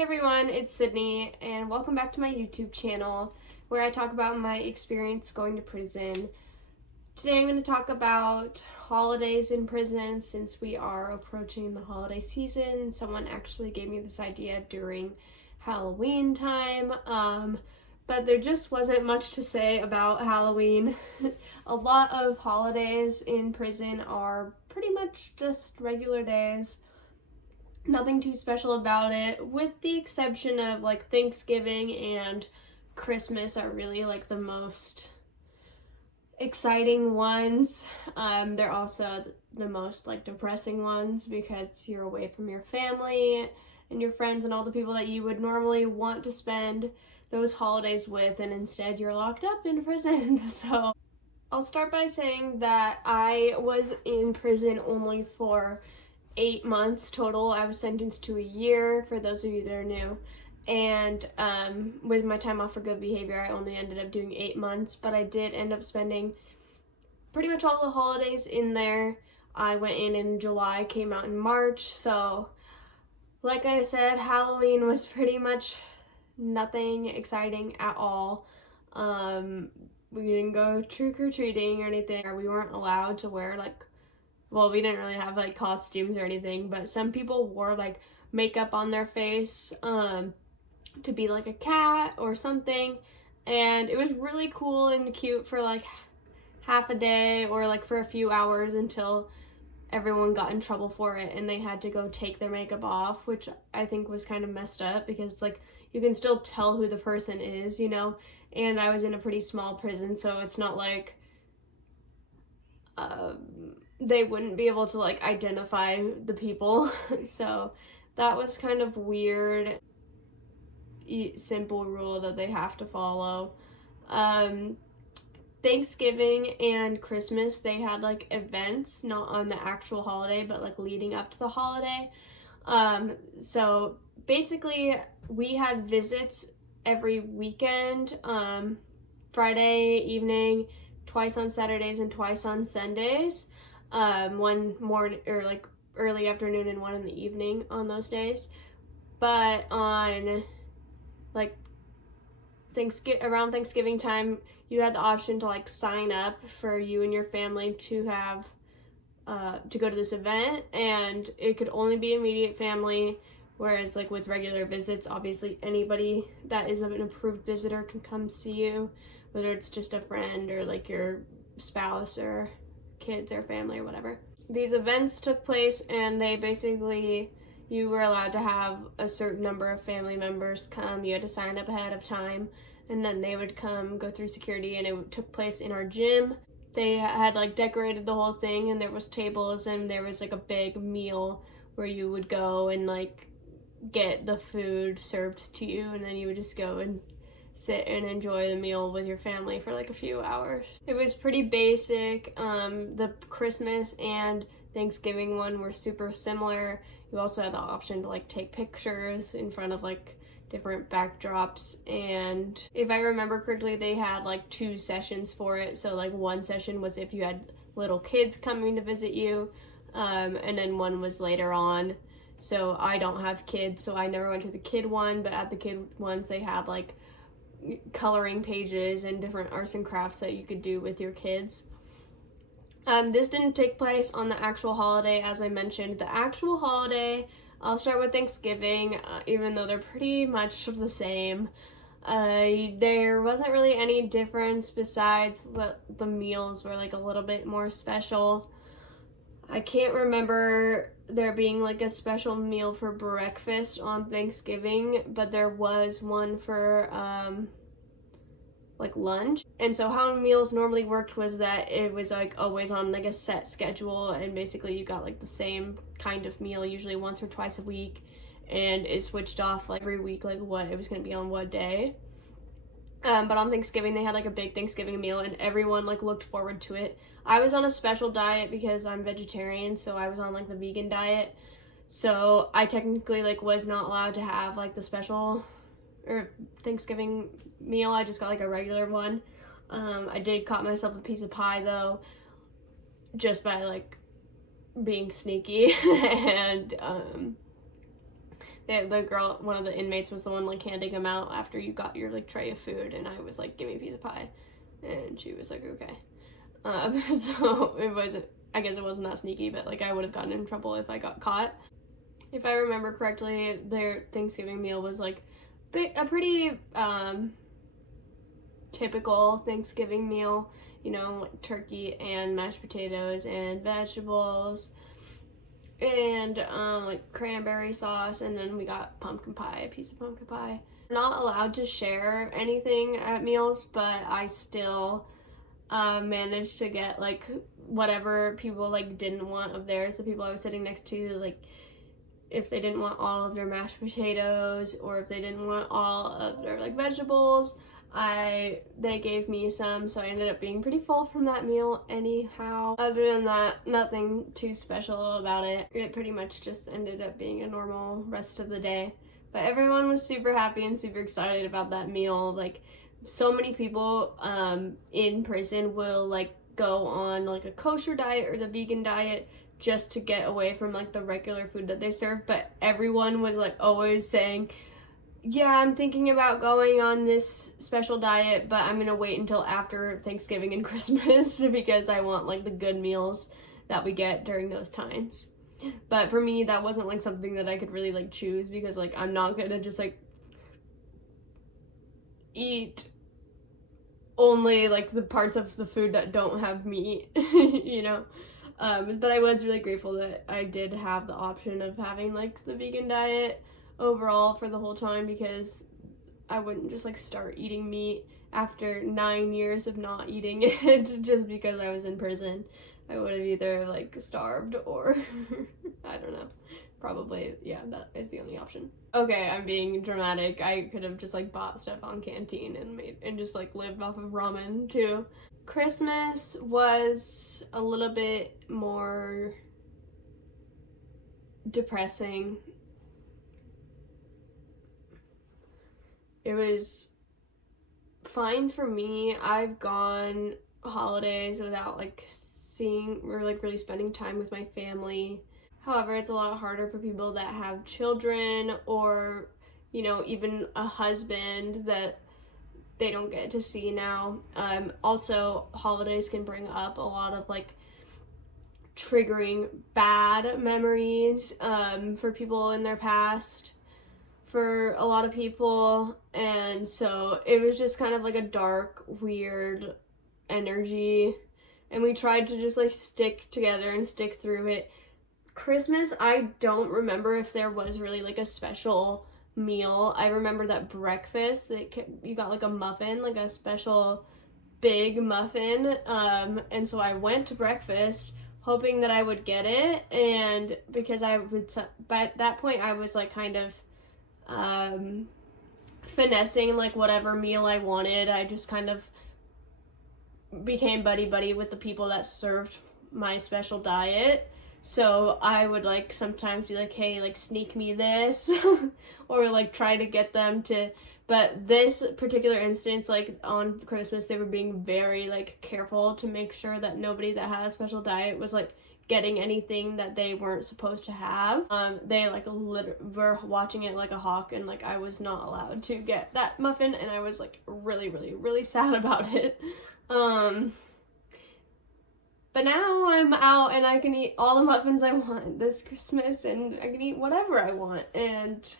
Hey everyone, it's Sydney, and welcome back to my YouTube channel where I talk about my experience going to prison. Today I'm going to talk about holidays in prison since we are approaching the holiday season. Someone actually gave me this idea during Halloween time, but there just wasn't much to say about Halloween. A lot of holidays in prison are pretty much just regular days. Nothing too special about it, with the exception of like Thanksgiving and Christmas are really like the most exciting ones. They're also the most like depressing ones because you're away from your family and your friends and all the people that you would normally want to spend those holidays with, and instead you're locked up in prison. So I'll start by saying that I was in prison only for 8 months total. I was sentenced to a year, for those of you that are new, and with my time off for good behavior I only ended up doing 8 months, but I did end up spending pretty much all the holidays in there. I went in July, came out in March, so like I said, Halloween was pretty much nothing exciting at all. We didn't go trick-or-treating or anything, or we weren't allowed to wear we didn't really have like costumes or anything, but some people wore like makeup on their face to be like a cat or something, and it was really cool and cute for like half a day or like for a few hours until everyone got in trouble for it and they had to go take their makeup off, which I think was kind of messed up because it's like you can still tell who the person is, you know, and I was in a pretty small prison, so it's not like they wouldn't be able to like identify the people. So that was kind of weird. Simple rule that they have to follow. Thanksgiving and Christmas, they had like events, not on the actual holiday, but like leading up to the holiday. So basically we had visits every weekend, Friday evening, twice on Saturdays and twice on Sundays. One morning or like early afternoon and one in the evening on those days. But on like around Thanksgiving time, you had the option to like sign up for you and your family to have to go to this event, and it could only be immediate family, whereas like with regular visits, obviously anybody that is an approved visitor can come see you, whether it's just a friend or like your spouse or kids or family or whatever. These events took place, and they basically, you were allowed to have a certain number of family members come. You had to sign up ahead of time, and then they would come, go through security, and it took place in our gym. They had like decorated the whole thing, and there was tables, and there was like a big meal where you would go and like get the food served to you, and then you would just go and sit and enjoy the meal with your family for like a few hours. It was pretty basic. The Christmas and Thanksgiving one were super similar. You also had the option to like take pictures in front of like different backdrops, and if I remember correctly, they had like 2 sessions for it. So like one session was if you had little kids coming to visit you, and then one was later on. So I don't have kids, so I never went to the kid one, but at the kid ones they had like coloring pages and different arts and crafts that you could do with your kids. This didn't take place on the actual holiday, as I mentioned. The actual holiday, I'll start with Thanksgiving, even though they're pretty much the same. There wasn't really any difference besides the meals were like a little bit more special. I can't remember there being like a special meal for breakfast on Thanksgiving, but there was one for like lunch. And so how meals normally worked was that it was like always on like a set schedule, and basically you got like the same kind of meal usually once or twice a week, and it switched off like every week like what it was going to be on what day. But on Thanksgiving they had like a big Thanksgiving meal, and everyone like looked forward to it. I was on a special diet because I'm vegetarian, so I was on like the vegan diet, so I technically like was not allowed to have like the special or Thanksgiving meal. I just got like a regular one. I did cut myself a piece of pie though, just by like being sneaky and One of the inmates was the one like handing them out after you got your like tray of food, and I was like, give me a piece of pie, and she was like, okay. So I guess it wasn't that sneaky, but like I would have gotten in trouble if I got caught. If I remember correctly, their Thanksgiving meal was like a pretty typical Thanksgiving meal, you know, like turkey and mashed potatoes and vegetables and like cranberry sauce, and then we got a piece of pumpkin pie. Not allowed to share anything at meals, but I still managed to get like whatever people like didn't want of theirs, the people I was sitting next to, like if they didn't want all of their mashed potatoes or if they didn't want all of their like vegetables, they gave me some, so I ended up being pretty full from that meal anyhow. Other than that, nothing too special about it. It pretty much just ended up being a normal rest of the day. But everyone was super happy and super excited about that meal. Like, so many people in prison will like go on like a kosher diet or the vegan diet just to get away from like the regular food that they serve, but everyone was like always saying, yeah, I'm thinking about going on this special diet, but I'm gonna wait until after Thanksgiving and Christmas because I want like the good meals that we get during those times. But for me, that wasn't like something that I could really like choose, because like I'm not gonna just like eat only like the parts of the food that don't have meat, you know. But I was really grateful that I did have the option of having like the vegan diet overall for the whole time, because I wouldn't just like start eating meat after 9 years of not eating it just because I was in prison. I would have either like starved or I don't know. Probably, yeah, that is the only option. Okay, I'm being dramatic. I could have just like bought stuff on Canteen and just like lived off of ramen too. Christmas was a little bit more depressing. It was fine for me. I've gone holidays without like seeing or like really spending time with my family. However, it's a lot harder for people that have children or, you know, even a husband that they don't get to see now. Also, holidays can bring up a lot of like triggering bad memories for people in their past, for a lot of people, and so it was just kind of like a dark, weird energy, and we tried to just like stick together and stick through it. Christmas, I don't remember if there was really like a special meal. I remember that breakfast that you got like a muffin, like a special big muffin, and so I went to breakfast hoping that I would get it, and because by that point I was like kind of finessing like whatever meal I wanted. I just kind of became buddy with the people that served my special diet. So I would like sometimes be like, hey, like sneak me this or like try to get them to, but this particular instance, like on Christmas, they were being very like careful to make sure that nobody that had a special diet was like getting anything that they weren't supposed to have. They like were watching it like a hawk, and like I was not allowed to get that muffin, and I was like really sad about it. But now I'm out and I can eat all the muffins I want this Christmas, and I can eat whatever I want. And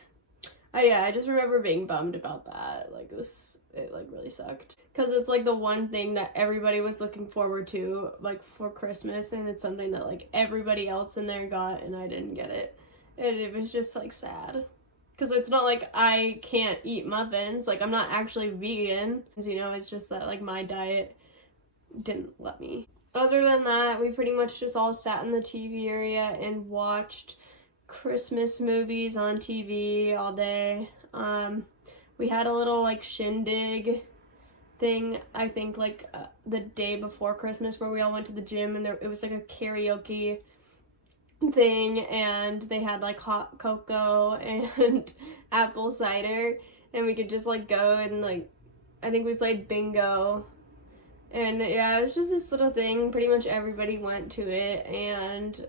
I just remember being bummed about that. Like it like really sucked. Because it's like the one thing that everybody was looking forward to like for Christmas, and it's something that like everybody else in there got and I didn't get it. And it was just like sad. Because it's not like I can't eat muffins. Like I'm not actually vegan. You know, it's just that like my diet didn't let me. Other than that, we pretty much just all sat in the TV area and watched Christmas movies on TV all day. We had a little like shindig thing, I think like the day before Christmas, where we all went to the gym, and it was like a karaoke thing, and they had like hot cocoa and apple cider, and we could just like go and like, I think we played bingo. And yeah, it was just this little thing. Pretty much everybody went to it, and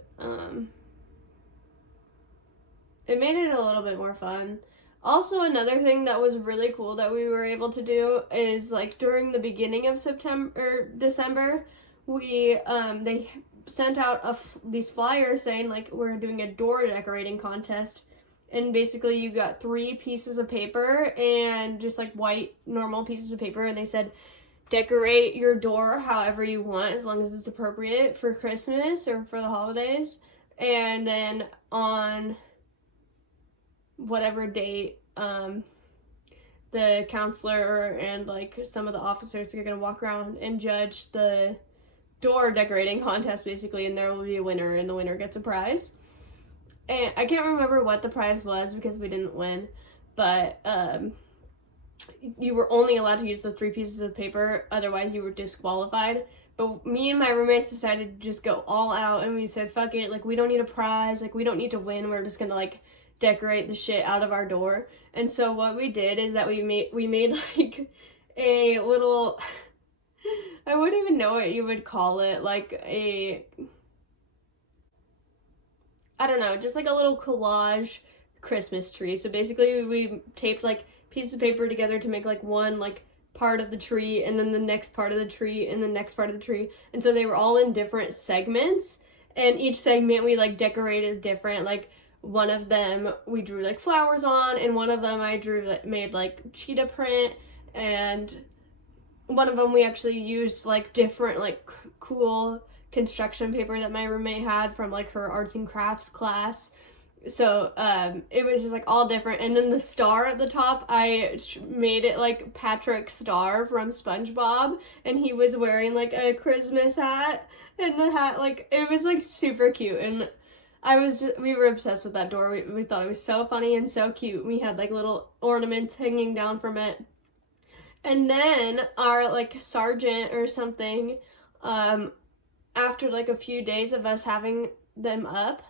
it made it a little bit more fun. Also, another thing that was really cool that we were able to do is, like, during the beginning of December, they sent out these flyers saying, like, we're doing a door decorating contest. And basically you got 3 pieces of paper and just, like, white normal pieces of paper, and they said, decorate your door however you want as long as it's appropriate for Christmas or for the holidays. And then on whatever date, the counselor and, like, some of the officers are gonna walk around and judge the door decorating contest, basically, and there will be a winner, and the winner gets a prize. And I can't remember what the prize was because we didn't win, but you were only allowed to use the 3 pieces of paper, otherwise you were disqualified. But me and my roommates decided to just go all out, and we said, fuck it, like, we don't need a prize, like, we don't need to win, we're just gonna, like, decorate the shit out of our door. And so what we did is that we made like a little, I wouldn't even know what you would call it, like I don't know, just like a little collage Christmas tree. So basically we taped, like, pieces of paper together to make, like, one, like, part of the tree, and then the next part of the tree, and the next part of the tree. And so they were all in different segments, and each segment we, like, decorated different. Like, one of them we drew, like, flowers on, and one of them I made, like, cheetah print, and one of them we actually used, like, different, like, cool construction paper that my roommate had from, like, her arts and crafts class. So it was just, like, all different. And then the star at the top, I made it like Patrick Star from SpongeBob, and he was wearing, like, a Christmas hat, and the hat, like, it was, like, super cute. And we were obsessed with that door. We thought it was so funny and so cute. We had, like, little ornaments hanging down from it. And then our, like, sergeant or something, after, like, a few days of us having them up,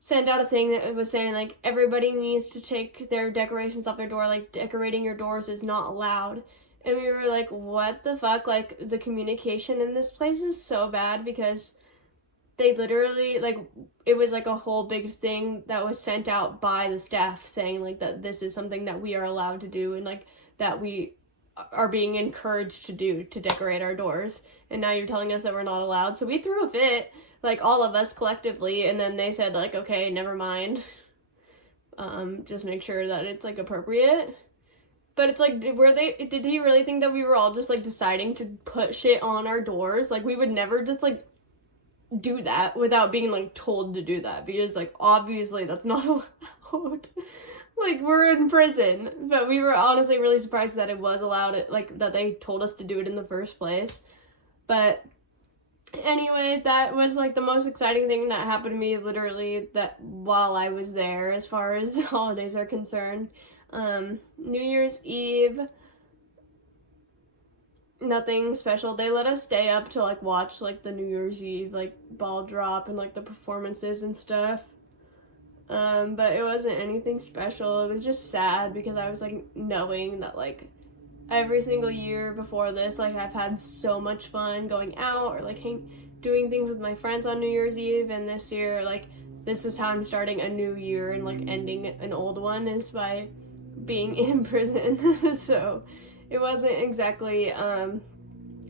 sent out a thing that was saying, like, everybody needs to take their decorations off their door, like, decorating your doors is not allowed. And we were like, what the fuck? Like, the communication in this place is so bad, because they literally, like, it was, like, a whole big thing that was sent out by the staff saying, like, that this is something that we are allowed to do, and, like, that we are being encouraged to do, to decorate our doors. And now you're telling us that we're not allowed. So we threw a fit, like, all of us collectively, and then they said, like, okay, never mind. Just make sure that it's, like, appropriate. But it's like, did he really think that we were all just, like, deciding to put shit on our doors? Like, we would never just, like, do that without being, like, told to do that, because, like, obviously that's not allowed. Like, we're in prison. But we were honestly really surprised that it was allowed, like, that they told us to do it in the first place. But anyway, that was, like, the most exciting thing that happened to me, literally, that while I was there, as far as holidays are concerned. New Year's Eve, nothing special. They let us stay up to, like, watch, like, the New Year's Eve, like, ball drop and, like, the performances and stuff. But it wasn't anything special. It was just sad, because I was, like, knowing that, like, every single year before this, like, I've had so much fun going out or, like, doing things with my friends on New Year's Eve, and this year, like, this is how I'm starting a new year and, like, ending an old one, is by being in prison. So it wasn't exactly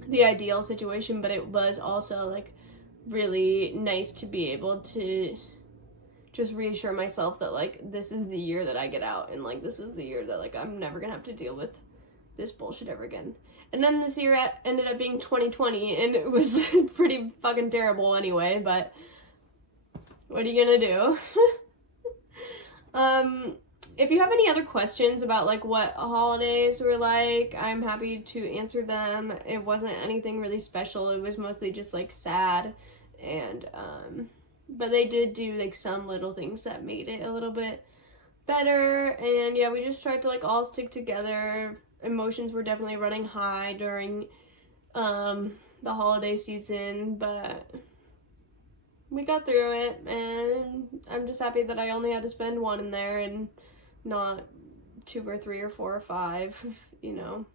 the ideal situation, but it was also, like, really nice to be able to just reassure myself that, like, this is the year that I get out, and, like, this is the year that, like, I'm never gonna have to deal with this bullshit ever again. And then this year ended up being 2020, and it was pretty fucking terrible anyway, but what are you gonna do? If you have any other questions about, like, what holidays were like, I'm happy to answer them. It wasn't anything really special. It was mostly just, like, sad, and but they did do, like, some little things that made it a little bit better. And yeah, we just tried to, like, all stick together. Emotions were definitely running high during the holiday season, but we got through it, and I'm just happy that I only had to spend one in there and not 2 or 3 or 4 or 5, you know.